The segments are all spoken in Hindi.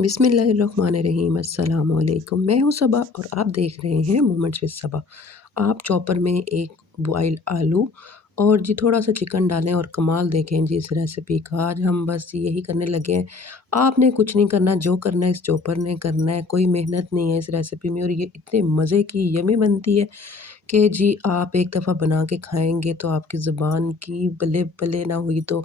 बिस्मिल्लाहिर्रहमानिर्रहीम अस्सलाम वालेकुम। मैं हूँ सबा और आप देख रहे हैं मोमेंट्स विद सबा। आप चॉपर में एक बॉइल्ड आलू और जी थोड़ा-सा चिकन डालें और कमाल देखें जी इस रेसिपी का। आज हम बस यही करने लगे हैं। आपने कुछ नहीं करना, जो करना है इस चॉपर ने करना है, कोई मेहनत नहीं है इस रेसिपी में और ये इतने मज़े की यम्मी बनती है कि जी आप एक दफ़ा बना के खाएँगे तो आपकी ज़ुबान की बल्ले-बल्ले ना हुई तो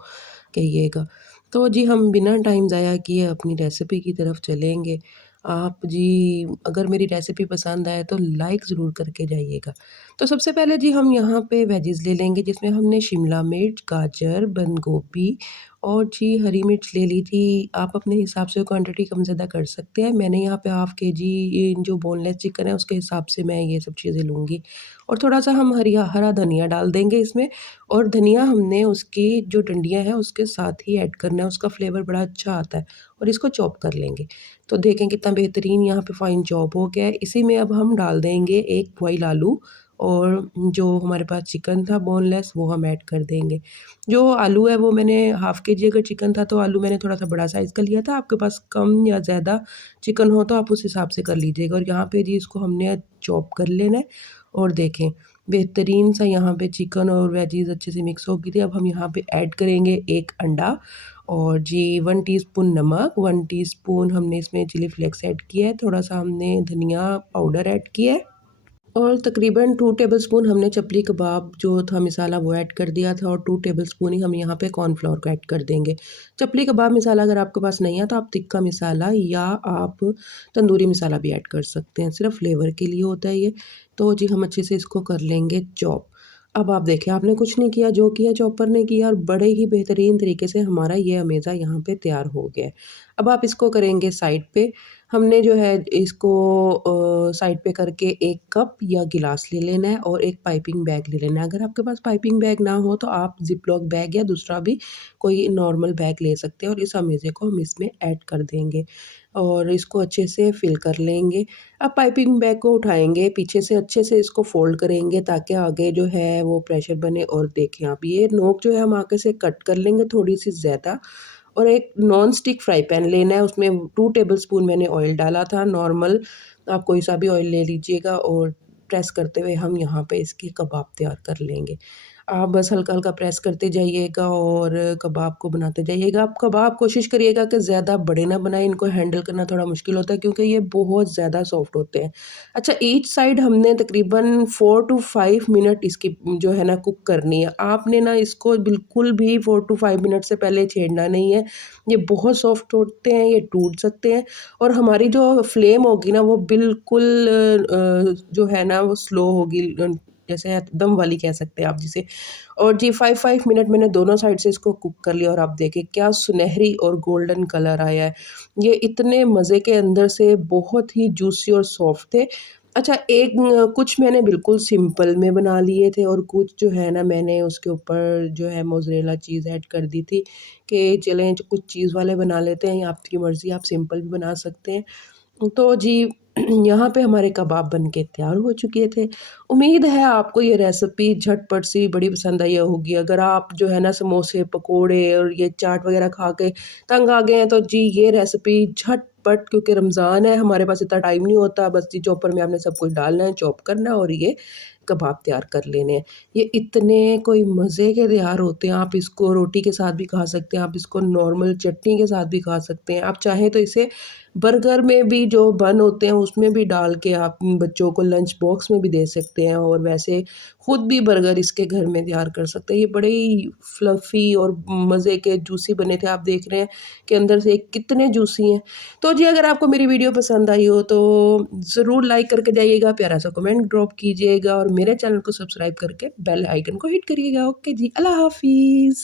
कहिएगा। तो जी हम बिना टाइम ज़ाया किए अपनी रेसिपी की तरफ चलेंगे। आप जी अगर मेरी रेसिपी पसंद आए तो लाइक ज़रूर करके जाइएगा। तो सबसे पहले जी हम यहाँ पे वेजिज़ ले लेंगे जिसमें हमने शिमला मिर्च, गाजर, बंद गोभी और जी हरी मिर्च ले ली थी। आप अपने हिसाब से क्वांटिटी कम ज़्यादा कर सकते हैं। मैंने यहाँ पे हाफ़ केजी ये जो बोनलेस चिकन है उसके हिसाब से मैं ये सब चीज़ें लूँगी। और थोड़ा-सा हम हरा धनिया डाल देंगे इसमें और धनिया हमने उसकी जो डंडियाँ हैं उसके साथ ही ऐड करना है, उसका फ्लेवर बड़ा अच्छा आता है और इसको चॉप कर लेंगे। तो देखें कितना बेहतरीन यहाँ पे फ़ाइन चॉप हो गया है। इसी में अब हम डाल देंगे एक बॉयल आलू और जो हमारे पास चिकन था बोनलेस वो हम ऐड कर देंगे। जो आलू है वो मैंने हाफ़ केजी अगर चिकन था तो आलू मैंने थोड़ा-सा बड़ा साइज़ का लिया था। आपके पास कम या ज़्यादा चिकन हो तो आप उस हिसाब से कर लीजिएगा और यहाँ पे जी इसको हमने चॉप कर लेना है और देखें बेहतरीन सा यहाँ पे चिकन और वेजीज़ अच्छे से मिक्स हो गई थी। अब हम यहाँ पे ऐड करेंगे 1 अंडा और जी 1 टीस्पून नमक, 1 टीस्पून हमने इसमें चिली फ्लेक्स ऐड किया है, थोड़ा-सा हमने धनिया पाउडर ऐड किया है और तकरीबन 2 टेबलस्पून हमने चपली कबाब जो था मसाला वो ऐड कर दिया था और 2 टेबलस्पून ही हम यहाँ पे कॉर्नफ्लोर को ऐड कर देंगे। चपली कबाब मसाला अगर आपके पास नहीं है तो आप तिक्का मसाला या आप तंदूरी मसाला भी ऐड कर सकते हैं, सिर्फ़ फ्लेवर के लिए होता है ये। तो जी हम अच्छे से इसको कर लेंगे चॉप। अब आप देखिए आपने कुछ नहीं किया, जो किया चॉपर ने किया और बड़े ही बेहतरीन तरीके से हमारा ये अमेज़ा यहाँ पे तैयार हो गया है। अब आप इसको करेंगे साइड पे। हमने जो है इसको साइड पे करके 1 कप या गिलास ले लेना है और एक पाइपिंग बैग ले लेना है। अगर आपके पास पाइपिंग बैग ना हो तो आप ज़िप-लॉक बैग या दूसरा भी कोई नॉर्मल बैग ले सकते हैं और इस अमेज़े को हम इसमें ऐड कर देंगे और इसको अच्छे से फ़िल कर लेंगे। अब पाइपिंग बैग को उठाएँगे, पीछे से अच्छे से इसको फ़ोल्ड करेंगे ताकि आगे जो है वो प्रेशर बने और देखें आप ये नोक जो है हम आगे से कट कर लेंगे थोड़ी-सी ज़्यादा और एक नॉन स्टिक फ्राई पैन लेना है उसमें 2 टेबलस्पून मैंने ऑयल डाला था नॉर्मल, आप कोई सा भी ऑयल ले लीजिएगा और प्रेस करते हुए हम यहाँ पे इसके कबाब तैयार कर लेंगे। आप बस हल्का-हल्का प्रेस करते जाइएगा और कबाब को बनाते जाइएगा। आप कबाब कोशिश करिएगा कि ज़्यादा बड़े ना बनाएँ, इनको हैंडल करना थोड़ा मुश्किल होता है क्योंकि ये बहुत ज़्यादा सॉफ्ट होते हैं। अच्छा ईच साइड हमने तकरीबन 4 टू 5 मिनट इसकी जो है ना कुक करनी है। आपने ना इसको बिल्कुल भी 4 टू 5 मिनट से पहले छेड़ना नहीं है। ये बहुत सॉफ्ट होते हैं, ये टूट सकते हैं और हमारी जो फ्लेम होगी ना वो बिल्कुल जो है ना वो स्लो होगी जैसे दम वाली कह सकते हैं आप जिसे और जी 5 मिनट मैंने दोनों साइड से इसको कुक कर लिया और आप देखिए क्या सुनहरी और गोल्डन कलर आया है। ये इतने मज़े के अंदर से बहुत ही जूसी और सॉफ्ट थे। अच्छा एक कुछ मैंने बिल्कुल सिंपल में बना लिए थे और कुछ जो है ना मैंने उसके ऊपर जो है मोज़रेला चीज़ ऐड कर दी थी कि चलें कुछ चीज़ वाले बना लेते हैं या आपकी मर्ज़ी आप सिंपल भी बना सकते हैं। तो जी यहाँ पे हमारे कबाब बन के तैयार हो चुके थे। उम्मीद है आपको ये रेसिपी झटपट सी बड़ी पसंद आई होगी। अगर आप जो है ना समोसे, पकोड़े और ये चाट वग़ैरह खा के तंग आ गए हैं तो जी ये रेसिपी झटपट क्योंकि रमज़ान है हमारे पास इतना टाइम नहीं होता बस जी चॉपर में आपने सब कुछ डालना है, चॉप करना है और ये कबाब तैयार कर लेने हैं। ये इतने कोई मज़े के तैयार होते हैं, आप इसको रोटी के साथ भी खा सकते हैं, आप इसको नॉर्मल चटनी के साथ भी खा सकते हैं। आप चाहें तो इसे बर्गर में भी जो बन होते हैं उसमें भी डाल के आप बच्चों को लंच बॉक्स में भी दे सकते हैं और वैसे खुद भी बर्गर इसके घर में तैयार कर सकते हैं। ये बड़े ही फ्लफ़ी और मज़े के जूसी बने थे। आप देख रहे हैं कि अंदर से कितने जूसी हैं। तो जी अगर आपको मेरी वीडियो पसंद आई हो तो ज़रूर लाइक करके जाइएगा, प्यारा सा कमेंट ड्रॉप कीजिएगा और मेरे चैनल को सब्सक्राइब करके बेल आइकन को हिट करिएगा। ओके जी, अल्लाह हाफ़िज़।